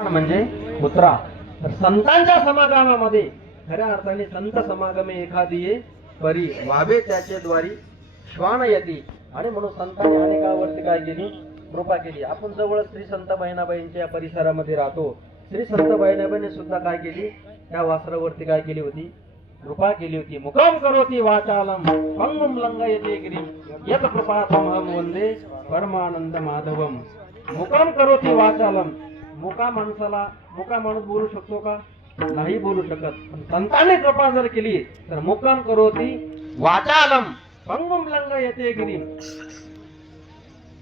म्हणजे कुत्रा तर संतांच्या समागमामध्ये खऱ्या अर्थाने संत समागमे एखादी परी व्हावे त्याचे द्वारी श्वान येते. आणि म्हणून संतांनी अनेकावरती काय केली? कृपा केली. आपण जवळ श्री संत बहिणाबाईंच्या परिसरामध्ये राहतो. श्री संत बहिणाबाईने सुद्धा काय केली? त्या वासरावरती काय केली होती? कृपा केली होती. मुकाम करोती वाचालम. पंगुम लंग येते गिरी. यत कृपा तमहम वंदे परमानंद माधवम. मुकाम करोती वाचालम. मुका माणसाला मुका माणूस बोलू शकतो का? नाही बोलू शकत. पण संतांनी कृपा जर केली तर मुक्काम करोती वाचालम. पंगुम लंग येते गिरी.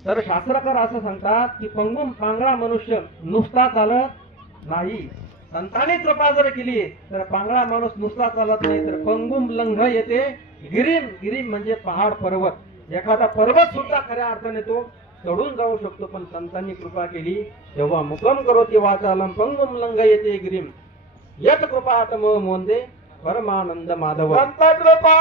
तर शास्त्रकार असं सांगतात की पंगुम पांगळा मनुष्य नुसता चालत नाही. संतांनी कृपा जर केली तर पांगळा माणूस नुसता चालत नाही. तर पंगुम लंघ येते गिरीम. गिरीम म्हणजे पहाड पर्वत. एखादा पर्वत सुद्धा खऱ्या अर्थाने तो चढून जाऊ शकतो पण संतांनी कृपा केली. तेव्हा मुकम करोती वाचालम पंग लंघ येते गिरीम. यत कृपा तम मोंदे परमानंद माधव. संत कृपा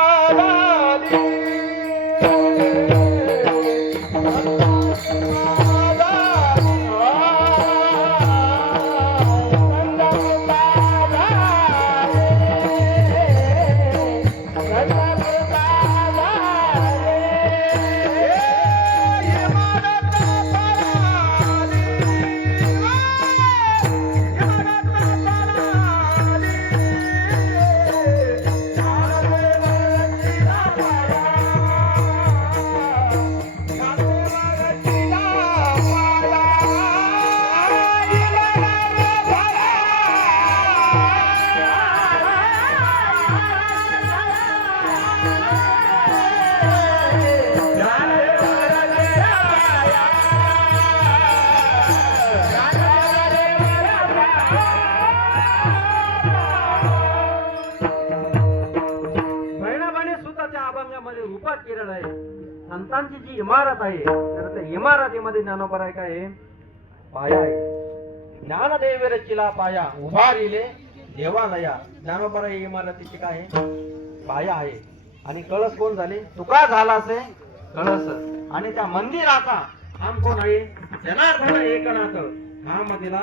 किरण आहे. संतांची जी इमारत आहे तर त्या इमारतीमध्ये ज्ञानोबराय काय आहे. पाया आहे. ज्ञानदेव रचिला पाया उभारिले देवालया. ज्ञानोबराय इमारतीची काय पाया आहे. आणि कळस कोण झाले? तुका झाला असे? कळस. आणि त्या मंदिराचा खांब कोण आहे? जनार्दन एकनाथ. हा मधीला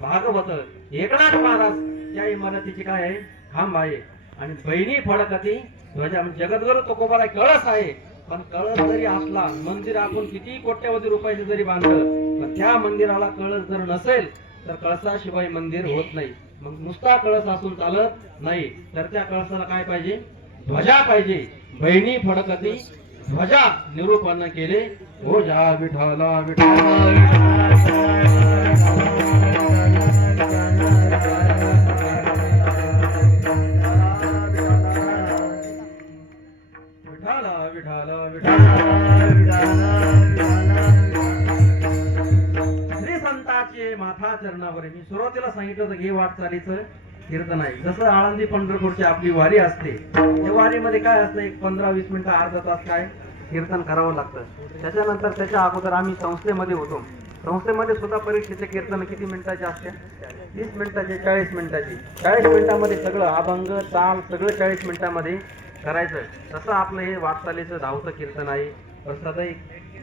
भागवत. एकनाथ महाराज या इमारतीची काय आहे? खांब आहे. आणि बहिणी फडकती म्हणजे जगद्गुरु तुकोबाला कळस आहे. पण कळस जरी असला मंदिर आपण किती कोट्यवधी रुपयाचं जरी बांधलं पण त्या मंदिराला कळस जर नसेल तर कळसाशिवाय मंदिर होत नाही. मग नुसता कळस असून चालत नाही. तर त्या कळसाला काय पाहिजे? ध्वजा पाहिजे. बहिणी फडकती ध्वजा निरूपण केले. हो जा विठाला विठाला चरणावर मी सुरुवातीला सांगितलं होतं घे वाटचालीचं कीर्तन आहे जसं आळंदी पंढरपूरची आपली वारी असते त्या वारीमध्ये काय असतं एक पंधरा वीस मिनिटं अर्धा तास काय कीर्तन करावं लागतं. त्याच्यानंतर त्याच्या अगोदर आम्ही संस्थेमध्ये होतो. संस्थेमध्ये सुद्धा परीक्षेचे कीर्तन किती मिनिटाचे असते? तीस मिनिटाचे चाळीस मिनिटाची. चाळीस मिनिटामध्ये सगळं अभंग ताल सगळं चाळीस मिनिटामध्ये करायचं. तसं आपलं हे वाटचालीचं धावतं कीर्तन आहे. प्रसादही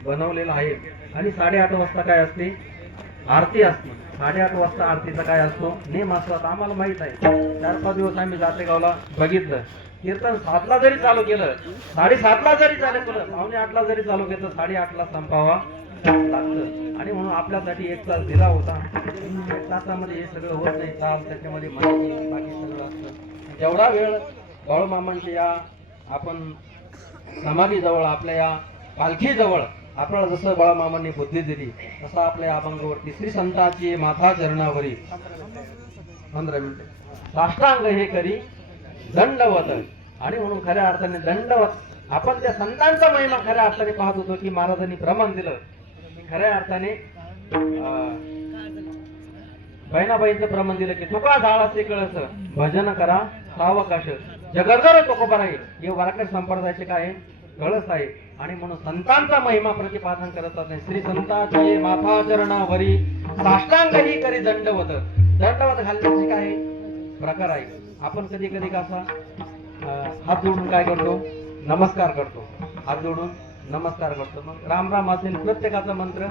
बनवलेलं आहे. आणि साडेआठ वाजता काय असते? आरती असते. साडेआठ वाजता आरतीचा काय असतो? नेम असतात आम्हाला माहीत आहे. चार पाच दिवस आम्ही जातेगावला बघितलं. कीर्तन सातला जरी चालू केलं साडेसातला जरी चालू केलं पावणे आठला जरी चालू केलं साडेआठला संपावा लागतं. आणि म्हणून आपल्यासाठी एक तास दिला होता. एक तासामध्ये हे सगळं होत नाही तास त्याच्यामध्ये माहिती बाकी सगळं असतं. जेवढा वेळ बाळूमामांच्या या आपण समाधीजवळ आपल्या या पालखीजवळ आपल्याला जसं बाळामामांनी बुद्धी दिली तसं आपल्या अभंगावरती श्री संताची माथा चरणावरी. पंधरा मिनिट. साष्टांग हे करी दंडवत आणि म्हणून खऱ्या अर्थाने दंडवत. आपण त्या संतांचा महिमा खऱ्या अर्थाने पाहत होतो की महाराजांनी प्रमाण दिलं. खऱ्या अर्थाने बहिणाबाईंचं प्रमाण दिलं की तुका झाडाचे कळस भजन करा सावकाश. जगदर तुकोबा राहील हे वारकरी संप्रदायाचे काय कळस आहे. आणि म्हणून संतांचा महिमा प्रतिपादन करत असते श्री संताचे माथा चरणावरी साष्टांग ही करी दंडवत. दंडवत घालण्याचे काय प्रकार आहे? आपण कधी कधी कसा हात जोडून काय करतो? नमस्कार करतो. हात जोडून नमस्कार करतो. मग राम राम असेल प्रत्येकाचा मंत्र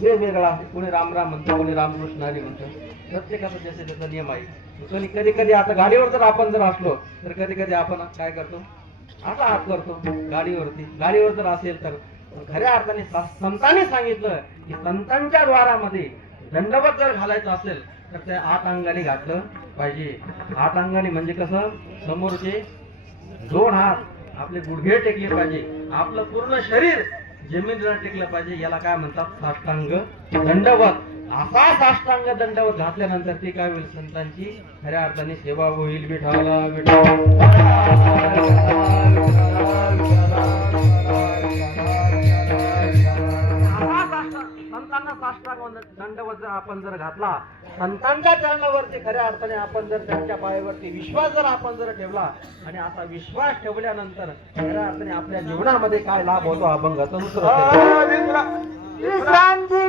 वेगवेगळा आहे. कोणी राम राम म्हणतो कोणी रामकृष्ण हरी म्हणतो. प्रत्येकाचा जसे त्याचा नियम आहे. कधी कधी आता गाडीवर जर आपण जर असलो तर कधी कधी आपण काय करतो? असा हात करतो गाडीवरती. गाडीवर जर असेल तर खऱ्या अर्थाने संतांनी सांगितलं की संतांच्या द्वारामध्ये दंडवत जर घालायचं असेल तर ते आठ अंगाने घातलं पाहिजे. आठ अंगाने म्हणजे कसं? समोरचे दोन हात आपले गुडघे टेकले पाहिजे. आपलं पूर्ण शरीर जमिनीला टेकलं पाहिजे. याला काय म्हणतात? साष्टांग दंडवत. असा साष्टांग दंडवत घातल्यानंतर ती काय होईल संतांची? खऱ्या अर्थाने सेवा होईल विठाला संतांना साष्टांग दंडवत जर आपण जर घातला संतांच्या चरणावरती खऱ्या अर्थाने आपण जर त्यांच्या पायावरती विश्वास जर आपण जर ठेवला आणि असा विश्वास ठेवल्यानंतर खऱ्या अर्थाने आपल्या जीवनामध्ये काय लाभ होतो अभंगाचा दुसरं विश्रांती